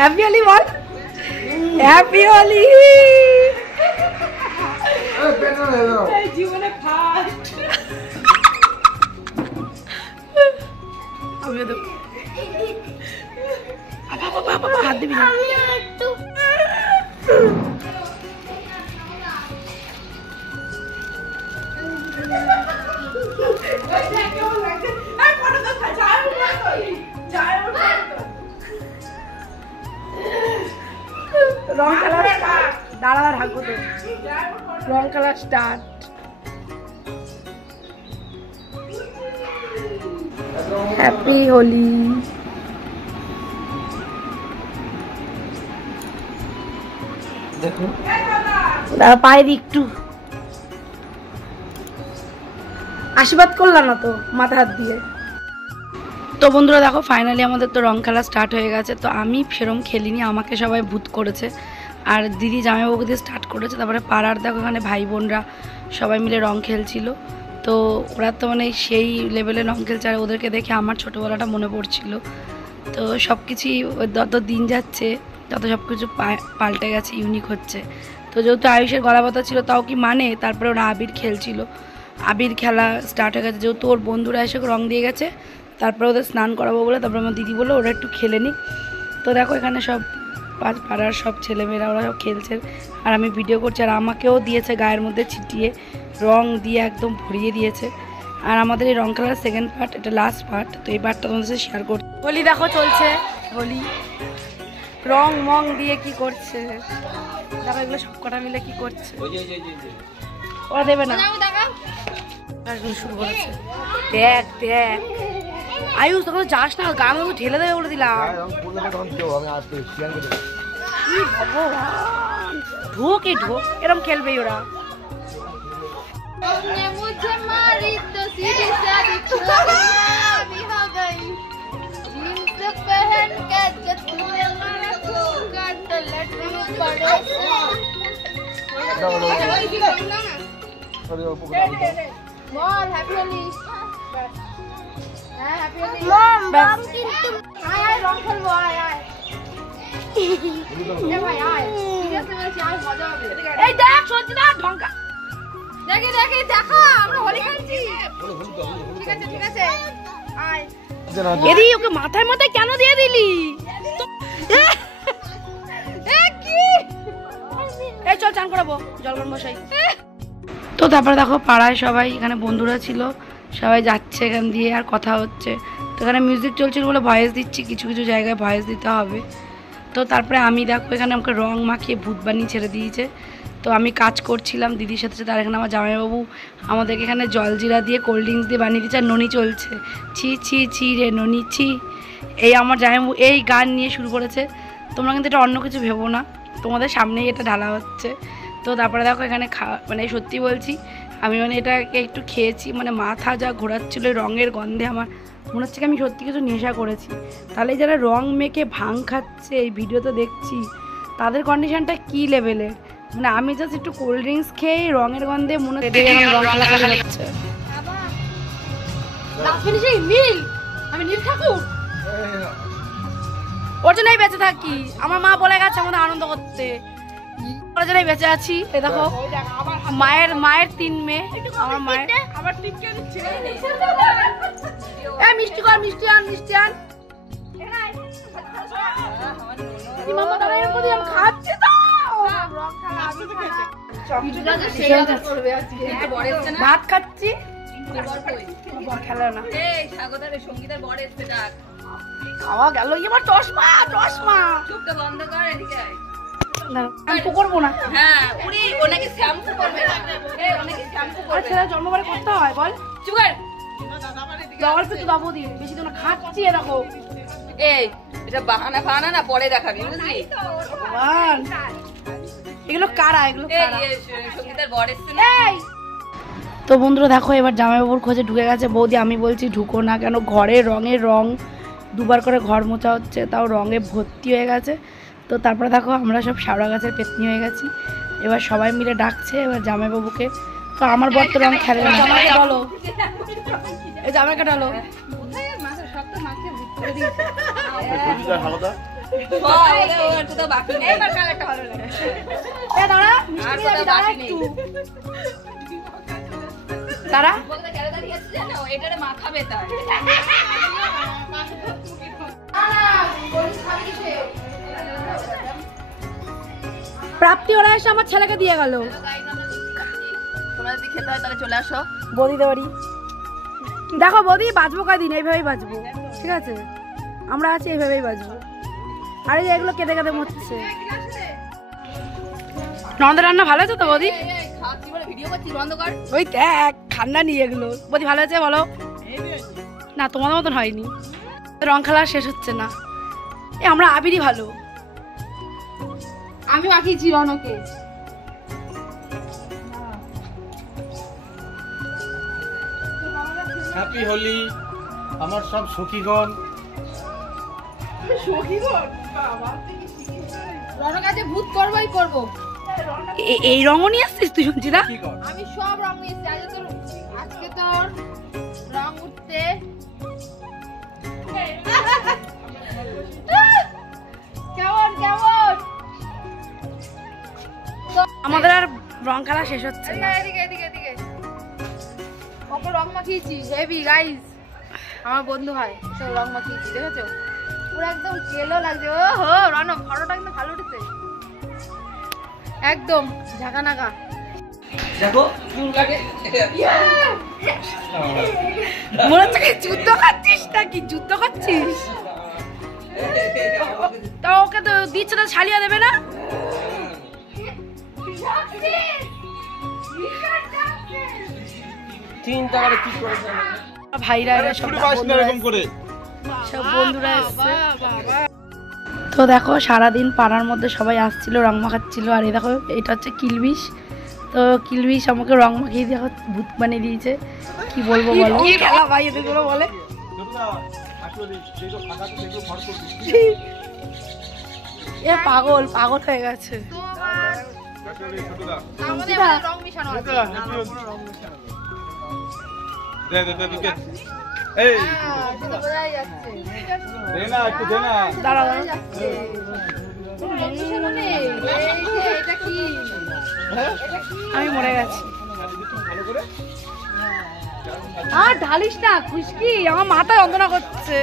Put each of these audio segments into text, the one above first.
Happy Holi बोल, happy Holi. जीवने fast अबे तो पापा हाथ दे भी रंग कलर दाड़ा ढाको तो रंग कलर स्टार्ट। हैप्पी होली। देखो दादा पाए दी एकटू आशीर्वाद করলা না তো মাথা হাত দিয়ে। তো বন্ধুরা দেখো ফাইনালি আমাদের তো রং খেলা স্টার্ট হয়ে গেছে। তো আমি সেরম খেলিনি, আমাকে সবাই ভূত করেছে আর দিদি জামাইবাবুকে দিয়ে স্টার্ট করেছে। তারপরে পাড়ার দেখো এখানে ভাই বোনরা সবাই মিলে রং খেলছিল। তো ওরা তো মানে সেই লেভেলে রং খেলছে আর ওদেরকে দেখে আমার ছোটোবেলাটা মনে পড়ছিল। তো সব কিছুই যত দিন যাচ্ছে তত সব কিছু পাল্টে গেছে, ইউনিক হচ্ছে। তো যেহেতু আয়ুষের গলা ব্যথা ছিল তাও কি মানে, তারপরে ওরা আবির খেলছিল, আবির খেলা স্টার্ট হয়ে গেছে। যেহেতু ওর বন্ধুরা এসে রং দিয়ে গেছে, তারপরে ওদের স্নান করাবো বলে তারপরে আমার দিদি বললো ওরা একটু খেলে নিক। তো দেখো এখানে সব পাড়ার সব ছেলেমেয়েরা ওরা সব খেলছে আর আমি ভিডিও করছি। আর আমাকেও দিয়েছে গায়ের মধ্যে ছিটিয়ে রং দিয়ে একদম ভরিয়ে দিয়েছে। আর আমাদের এই রং খেলার সেকেন্ড পার্ট, এটা লাস্ট পার্ট। তো এই পার্টটা তোমাদের সাথে শেয়ার করছি। হোলি দেখো চলছে, হোলি রং মং দিয়ে কি করছে দেখো, এগুলো সব কটা মিলে কি করছে। ওরা দেবে না, শুরু করেছে। দেখ দেখ আয়ুষ তখন যাস না, গান মতো ঠেলে দেবে বলে দিলাম। ভগবান ঢোক এই ঢোক, এরম খেলবেই ওরা। ওকে মাথায় মাথায় কেন দিয়ে দিলি? চল চান করাবো জলগণ মশাই। তো তারপরে দেখো পাড়ায় সবাই এখানে বন্ধুরা ছিল, সবাই যাচ্ছে এখান দিয়ে আর কথা হচ্ছে। তো এখানে মিউজিক চলছিল বলে ভয়েস দিচ্ছি, কিছু কিছু জায়গায় ভয়েস দিতে হবে। তো তারপরে আমি দেখো এখানে আমাকে রং মাখিয়ে ভূত বানিয়ে ছেড়ে দিয়েছে। তো আমি কাজ করছিলাম দিদির সাথে সাথে, আর এখানে আমার জামাইবাবু আমাদেরকে এখানে জলজিরা দিয়ে কোল্ড ড্রিঙ্কস দিয়ে বানিয়ে দিচ্ছে আর ননি চলছে। ছি ছি ছি রে ননি ছি। এই আমার জামাইবাবু এই গান নিয়ে শুরু করেছে। তোমরা কিন্তু এটা অন্য কিছু ভেবো না, তোমাদের সামনেই এটা ঢালা হচ্ছে। তো তারপরে দেখো এখানে মানে সত্যি বলছি আমি মানে এটাকে একটু খেয়েছি, মানে মাথা যা ঘোরাচ্ছিল রঙের গন্ধে আমার মনে হচ্ছে আমি সত্যি কিছু নেশা করেছি। তাহলে যারা রং মেখে ভাং খাচ্ছে এই ভিডিওতে দেখছি তাদের কন্ডিশনটা কী লেভেলের। মানে আমি জাস্ট একটু কোল্ড ড্রিঙ্কস খেয়ে রঙের গন্ধে মনে হচ্ছে আমি নীল ঠাকুর ওর জন্যই বেঁচে থাকি। আমার মা বলে গেছে আমাদের আনন্দ করতে, ওর জন্যই বেঁচে আছি। এ দেখো মায়ের 3 মেয়ে, আমার মায়ের আবার মিষ্টি কর, মিষ্টি আন, মিষ্টি আন। খাচ্ছি তো ভাত খাচ্ছি, খাওয়া গেল। এবার চশমা চশমা করবো না, জন্মবারে করতে হয় বল। অল্প একটু দাবো দিন, বেশি তো না খাচ্ছি। এরকম এটা বাহানা ফাহানা না, পরে দেখাবি বুঝলি। এগুলো কারা? এগুলো সঙ্গীতার বর এসছে। তো বন্ধুরা দেখো এবার জামাইবাবুর খোঁজে ঢুকে গেছে বৌদি। আমি বলছি ঢুকো না কেন, ঘরে রঙের রং 2বার করে ঘর মোছা হচ্ছে, তাও রঙে ভর্তি হয়ে গেছে। তো তারপরে দেখো আমরা সব শাওড়া গাছের পেতনি হয়ে গেছি। এবার সবাই মিলে ডাকছে এবার জামাইবাবুকে। তো আমার বর তো রং খেলে না। জামাইকে বলো, এই জামাইকে ডালো। তারা প্রাপ্তি ওরা এসে আমার ছেলেকে দিয়ে গেল। তোমরা যদি খেতে হয় তাহলে চলে আসো বৌদিদের বাড়ি। দেখো বৌদি, বাঁচবো কয়দিন, এইভাবেই বাঁচবো, ঠিক আছে? আমরা আছি এইভাবেই বাঁচবো। আর এই যে এগুলো কেটে কেটে মরছে। নন্দের রান্না ভালো আছে তো বৌদি? ওই দেখ ঠান্ডা নিয়ে এগুলো। বৌদি ভালো আছে বলো? না তোমাদের মতন হয়নি। রং খেলা শেষ হচ্ছে না। এ আমরা আবিরই ভালো। আমি মাখিয়েছি রনকে। হ্যাপি হোলি আমার সব সখীগণ। রনক আজকে ভূত করবই করব। এই রঙও নিয়ে আসছিস তুই, শুনছি না? আমি সব রং নিয়েছি। আজকে তোর রং উঠতে কেমন কেমন। আমাদের আর রং খেলা শেষ হচ্ছে না। এদিকে এদিকে এদিকে ওকে রং মাখিয়েছি হেভি গাইস। আমার বন্ধু হয় তো রং মাখিয়েছি, দেখেছো? পুরো একদম কেলো লাগছে। ও হো রনক ফটোটা কিন্তু ভালো উঠেছে, একদম ঝাঁকানাকা। দেখো চুল কাটে। মনে হচ্ছে কি যুদ্ধ খাচ্ছিস নাকি? যুদ্ধ খাচ্ছিস? তা ওকে তো দিচ্ছে না, ছাড়িয়ে দেবে না? চিন্তা করে কি করেছে ভাইরা এরা সব এরকম করে। সব বন্ধুরা এসছে। তো দেখো সারাদিন পাড়ার মধ্যে সবাই আসছিল, রং মাখাচ্ছিল। আর এই দেখো এটা হচ্ছে কিলবিশ। তো কিলবিশ আমাকে রং মাখিয়ে দিয়ে ভূত বানিয়ে দিয়েছে। কি বলবো বলো? কি খেলা ভাই এদের গুলো বলে। এ পাগল পাগল হয়ে গেছে। আমাদের রং মিশানো আছে। এই সেটা বোঝাই যাচ্ছে। দে না, একটু দে না। দাঁড়া রং মিশানো নেই। এই যে এটা কি? এটা কি? আমি মরে গেছি। ভালো করে আর ঢালিস না খুশকি, আমার মাথায় যন্ত্রণা করছে।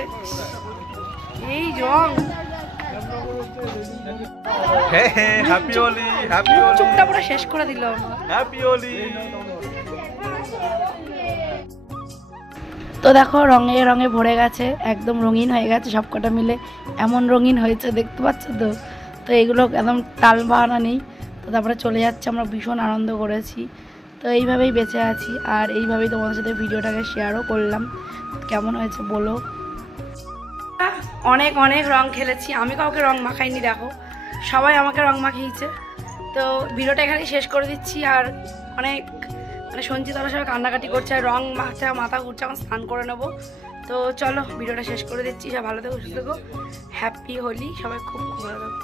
এই রং হ্যাপি হোলি, হ্যাপি হোলি, চুপটা পুরো শেষ করে দিল। হ্যাপি হোলি। তো দেখো রঙে রঙে ভরে গেছে, একদম রঙিন হয়ে গেছে সবকটা মিলে। এমন রঙিন হয়েছে দেখতে পাচ্ছ তো? তো এগুলো একদম তাল বাহানা নেই। তো তারপরে চলে যাচ্ছে, আমরা ভীষণ আনন্দ করেছি। তো এইভাবেই বেঁচে আছি আর এইভাবেই তোমাদের সাথে ভিডিওটাকে শেয়ারও করলাম। কেমন হয়েছে বলো? অনেক অনেক রং খেলেছি, আমি কাউকে রং মাখাইনি। দেখো সবাই আমাকে রং মাখিয়েছে। তো ভিডিওটা এখানেই শেষ করে দিচ্ছি। আর অনেক শুনছি তারা সবাই কান্নাকাটি করছে, আর রং মাথা ঘুরছে, এখন স্নান করে নেবো। তো চলো ভিডিওটা শেষ করে দিচ্ছি। সব ভালো থেকো, সুস্থ থেকো। হ্যাপি হোলি, সবাই খুব খুব ভালো থাকো।